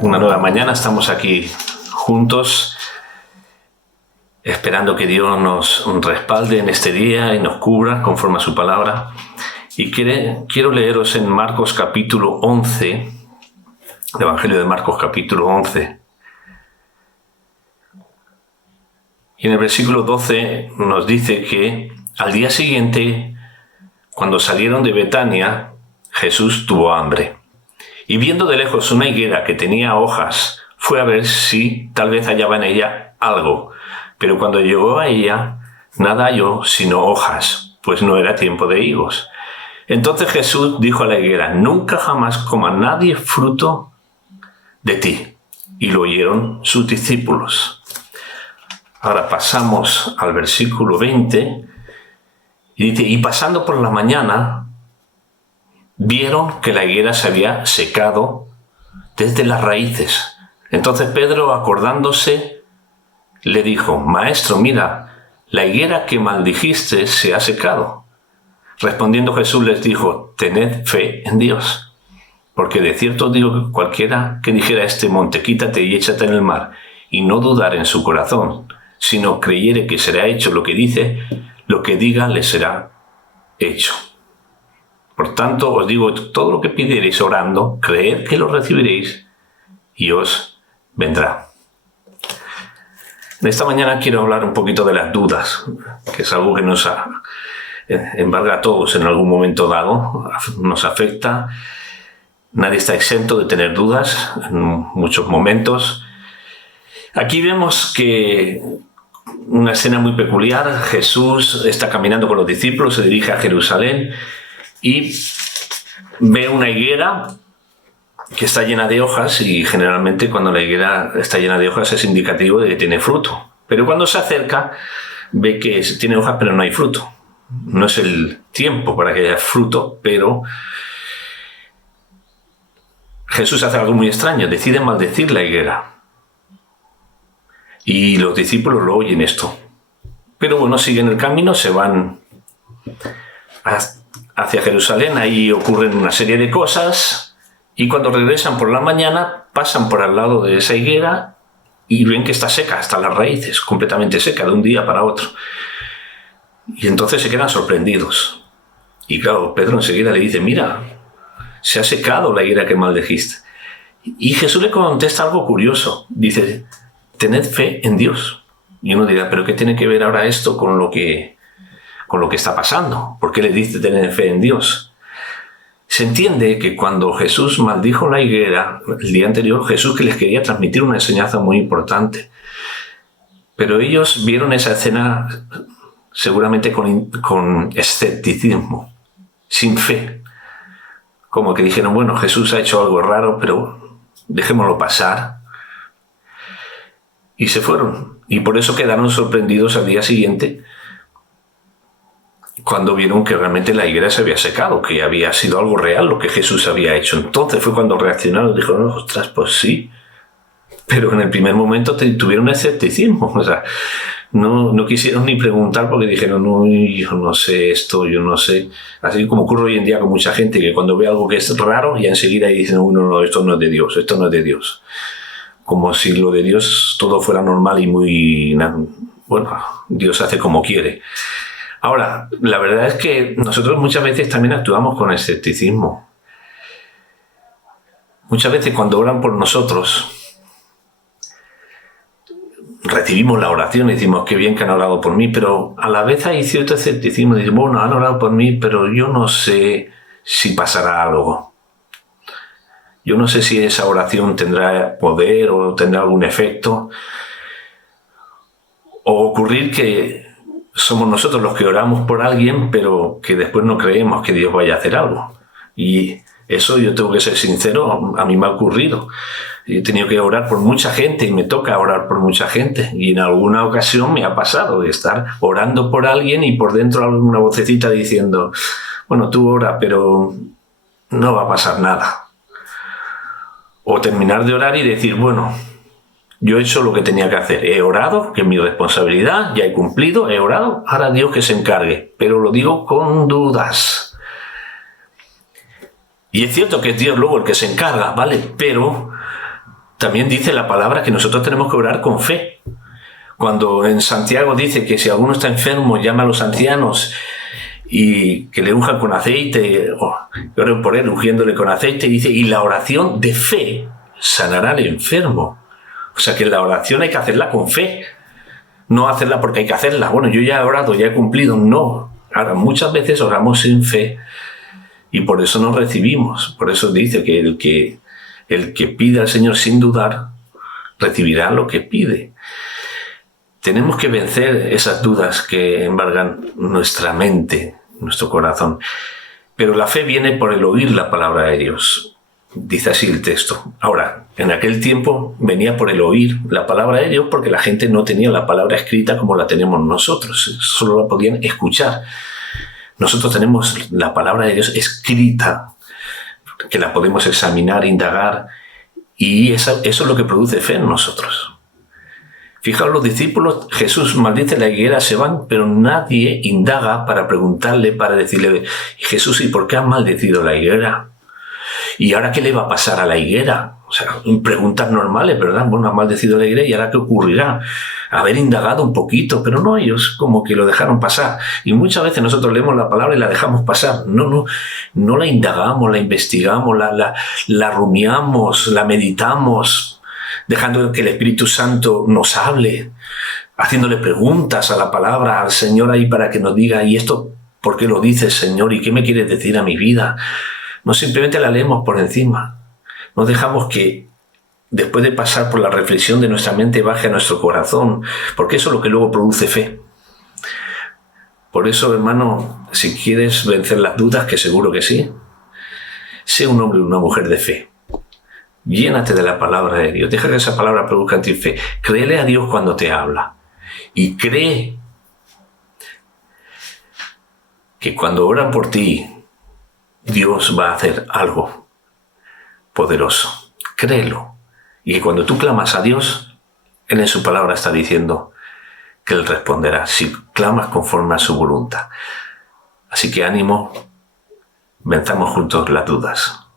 una nueva mañana estamos aquí juntos esperando que Dios nos respalde en este día y nos cubra conforme a su palabra. Y quiero leeros en Marcos capítulo 11, el Evangelio de Marcos capítulo 11. Y en el versículo 12 nos dice que al día siguiente, cuando salieron de Betania, Jesús tuvo hambre. Y viendo de lejos una higuera que tenía hojas, fue a ver si tal vez hallaba en ella algo. Pero cuando llegó a ella, nada halló sino hojas, pues no era tiempo de higos. Entonces Jesús dijo a la higuera: nunca jamás coma nadie fruto de ti. Y lo oyeron sus discípulos. Ahora pasamos al versículo 20, y dice: y pasando por la mañana, vieron que la higuera se había secado desde las raíces. Entonces Pedro, acordándose, le dijo: Maestro, mira, la higuera que maldijiste se ha secado. Respondiendo Jesús les dijo: tened fe en Dios, porque de cierto os digo que cualquiera que dijera a este monte: quítate y échate en el mar, y no dudar en su corazón, sino creyere que será hecho lo que dice, lo que diga le será hecho. Por tanto, os digo, todo lo que pidiereis orando, creed que lo recibiréis y os vendrá. En esta mañana quiero hablar un poquito de las dudas, que es algo que nos embarga a todos en algún momento dado, nos afecta. Nadie está exento de tener dudas en muchos momentos. Aquí vemos que una escena muy peculiar. Jesús está caminando con los discípulos, se dirige a Jerusalén y ve una higuera que está llena de hojas, y generalmente cuando la higuera está llena de hojas es indicativo de que tiene fruto. Pero cuando se acerca ve que tiene hojas pero no hay fruto. No es el tiempo para que haya fruto, pero Jesús hace algo muy extraño, decide maldecir la higuera. Y los discípulos lo oyen esto. Pero bueno, siguen el camino, se van hacia Jerusalén, ahí ocurren una serie de cosas, y cuando regresan por la mañana, pasan por al lado de esa higuera y ven que está seca hasta las raíces, completamente seca de un día para otro. Y entonces se quedan sorprendidos. Y claro, Pedro enseguida le dice: mira, se ha secado la higuera que maldijiste. Y Jesús le contesta algo curioso. Dice: tened fe en Dios. Y uno dirá: ¿pero qué tiene que ver ahora esto con lo que está pasando? ¿Por qué le dice tener fe en Dios? Se entiende que cuando Jesús maldijo la higuera el día anterior, Jesús que les quería transmitir una enseñanza muy importante. Pero ellos vieron esa escena seguramente con escepticismo, sin fe. Como que dijeron: bueno, Jesús ha hecho algo raro, pero dejémoslo pasar. Y se fueron. Y por eso quedaron sorprendidos al día siguiente, cuando vieron que realmente la higuera se había secado, que había sido algo real lo que Jesús había hecho. Entonces fue cuando reaccionaron y dijeron: ostras, pues sí. Pero en el primer momento tuvieron escepticismo. O sea, no quisieron ni preguntar, porque dijeron: no, yo no sé esto, yo no sé. Así como ocurre hoy en día con mucha gente, que cuando ve algo que es raro, ya enseguida dicen: no, esto no es de Dios, esto no es de Dios. Como si lo de Dios todo fuera normal y muy... bueno, Dios hace como quiere. Ahora, la verdad es que nosotros muchas veces también actuamos con escepticismo. Muchas veces cuando oran por nosotros, recibimos la oración y decimos: qué bien que han orado por mí, pero a la vez hay cierto escepticismo. Decimos: bueno, han orado por mí, pero yo no sé si pasará algo. Yo no sé si esa oración tendrá poder o tendrá algún efecto. O ocurrir que somos nosotros los que oramos por alguien, pero que después no creemos que Dios vaya a hacer algo. Y eso, yo tengo que ser sincero, a mí me ha ocurrido. He tenido que orar por mucha gente y me toca orar por mucha gente. Y en alguna ocasión me ha pasado de estar orando por alguien y por dentro alguna vocecita diciendo: bueno, tú ora, pero no va a pasar nada. O terminar de orar y decir: bueno, yo he hecho lo que tenía que hacer. He orado, que es mi responsabilidad, ya he cumplido, he orado, ahora Dios que se encargue. Pero lo digo con dudas. Y es cierto que es Dios luego el que se encarga, ¿vale? Pero también dice la palabra que nosotros tenemos que orar con fe. Cuando en Santiago dice que si alguno está enfermo, llama a los ancianos y que le unjan con aceite, o que oren por él ungiéndole con aceite, y dice, y la oración de fe sanará al enfermo. O sea que la oración hay que hacerla con fe, no hacerla porque hay que hacerla. Bueno, yo ya he orado, ya he cumplido. No. Ahora, muchas veces oramos sin fe y por eso no recibimos. Por eso dice que el que pide al Señor sin dudar, recibirá lo que pide. Tenemos que vencer esas dudas que embargan nuestra mente, nuestro corazón. Pero la fe viene por el oír la palabra de Dios. Dice así el texto. Ahora, en aquel tiempo venía por el oír la palabra de Dios porque la gente no tenía la palabra escrita como la tenemos nosotros. Solo la podían escuchar. Nosotros tenemos la palabra de Dios escrita, que la podemos examinar, indagar, y eso es lo que produce fe en nosotros. Fijaos, los discípulos, Jesús maldice la higuera, se van, pero nadie indaga para preguntarle, para decirle, Jesús, ¿y por qué has maldecido la higuera? ¿Y ahora qué le va a pasar a la higuera? O sea, preguntas normales, ¿verdad? Bueno, ha maldecido la higuera, ¿y ahora qué ocurrirá? Haber indagado un poquito, pero no, ellos como que lo dejaron pasar. Y muchas veces nosotros leemos la palabra y la dejamos pasar. No la indagamos, la investigamos, la rumiamos, la meditamos, dejando que el Espíritu Santo nos hable, haciéndole preguntas a la palabra, al Señor ahí para que nos diga, ¿y esto por qué lo dices, Señor? ¿Y qué me quieres decir a mi vida? No simplemente la leemos por encima. No dejamos que, después de pasar por la reflexión de nuestra mente, baje a nuestro corazón, porque eso es lo que luego produce fe. Por eso, hermano, si quieres vencer las dudas, que seguro que sí, sé un hombre o una mujer de fe. Llénate de la palabra de Dios. Deja que esa palabra produzca en ti fe. Créele a Dios cuando te habla. Y cree que cuando oran por ti, Dios va a hacer algo poderoso. Créelo. Y que cuando tú clamas a Dios, Él en su palabra está diciendo que Él responderá si clamas conforme a su voluntad. Así que ánimo, venzamos juntos las dudas.